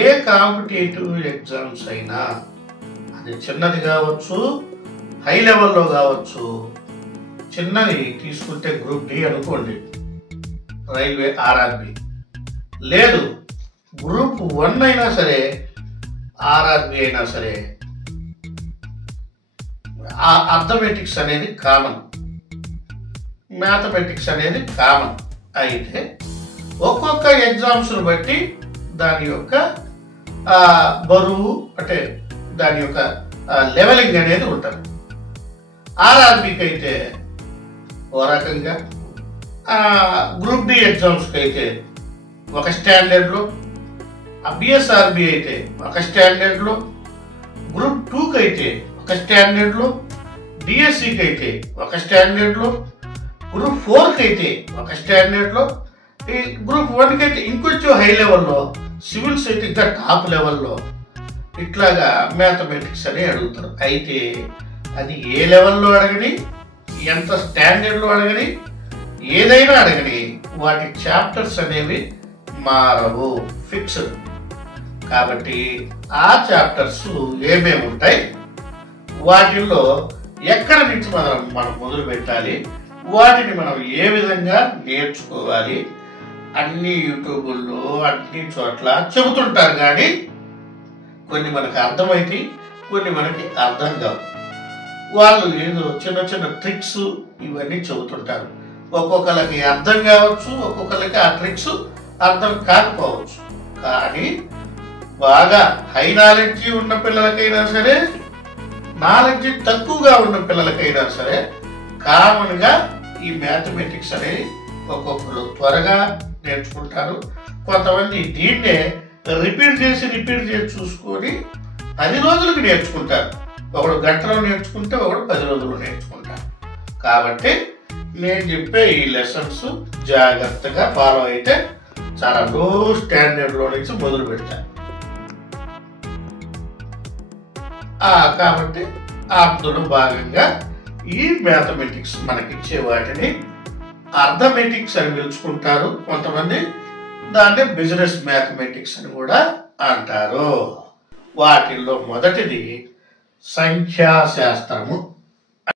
ఏ competitive exams అయినా అది చిన్నది కావచ్చు, హై లెవెల్లో కావచ్చు. చిన్నది తీసుకుంటే గ్రూప్ డి అనుకోండి, రైల్వే ఆర్ఆర్బి. లేదు గ్రూప్ 1 అయినా సరే, ఆర్ఆర్బి అయినా సరే, అర్థమెటిక్స్ అనేది కామన్, మ్యాథమెటిక్స్ అనేది కామన్. అయితే ఒక్కొక్క ఎగ్జామ్స్ను బట్టి దాని యొక్క బరువు అంటే దాని యొక్క లెవెలింగ్ అనేది ఉంటుంది. ఆర్ఆర్బికి అయితే ఓ రకంగా, గ్రూప్ డి ఎగ్జామ్స్కి అయితే ఒక స్టాండర్డ్లో, బిఎస్ఆర్బి అయితే ఒక స్టాండర్డ్లో, గ్రూప్ 2కి అయితే ఒక స్టాండర్డ్లో, డిఎస్సికి అయితే ఒక స్టాండర్డ్లో, గ్రూప్ 4కి అయితే ఒక స్టాండర్డ్లో, ఈ గ్రూప్ 1కి అయితే ఇంకొంచెం హై లెవెల్లో, సివిల్స్ అయితే ఇంకా టాప్ లెవెల్లో ఇట్లాగా మ్యాథమెటిక్స్ అని అడుగుతారు. అయితే అది ఏ లెవెల్లో అడగని, ఎంత స్టాండర్డ్లో అడగని, ఏదైనా అడగని, వాటి చాప్టర్స్ అనేవి మారవు, ఫిక్స్డ్. కాబట్టి ఆ చాప్టర్స్ ఏమేమి ఉంటాయి, వాటిల్లో ఎక్కడి నుంచి మనం మొదలు పెట్టాలి, వాటిని మనం ఏ విధంగా నేర్చుకోవాలి, అన్ని యూట్యూబుల్లో అన్ని చోట్ల చెబుతుంటారు. కానీ కొన్ని మనకు అర్థమైతే, కొన్ని మనకి అర్థం కావు. వాళ్ళు ఏదో చిన్న చిన్న ట్రిక్స్ ఇవన్నీ చెబుతుంటారు. ఒక్కొక్కరికి అర్థం కావచ్చు, ఒక్కొక్కరికి ఆ ట్రిక్స్ అర్థం కాకపోవచ్చు. కానీ బాగా హై నాలెడ్జి ఉన్న పిల్లలకైనా సరే, నాలెడ్జి తక్కువగా ఉన్న పిల్లలకైనా సరే, కామన్గా ఈ మ్యాథమెటిక్స్ అనేది ఒక్కొక్కరు త్వరగా నేర్చుకుంటారు. కొంతమంది దీన్నే రిపీట్ చేసి చూసుకొని 10 రోజులకి నేర్చుకుంటారు. ఒకడు గంటలో నేర్చుకుంటే, ఒకడు 10 రోజుల్లో నేర్చుకుంటారు. కాబట్టి నేను చెప్పే ఈ లెసన్స్ జాగ్రత్తగా ఫాలో అయితే చాలా లో స్టాండర్డ్లో నుంచి మొదలు పెడతాను. కాబట్టి అందులో భాగంగా ఈ మ్యాథమెటిక్స్ మనకిచ్చే వాటిని అర్థమెటిక్స్ అని పిలుచుకుంటారు. కొంతమంది దాన్ని బిజినెస్ మ్యాథమెటిక్స్ అని కూడా అంటారు. వాటిల్లో మొదటిది సంఖ్యాశాస్త్రము.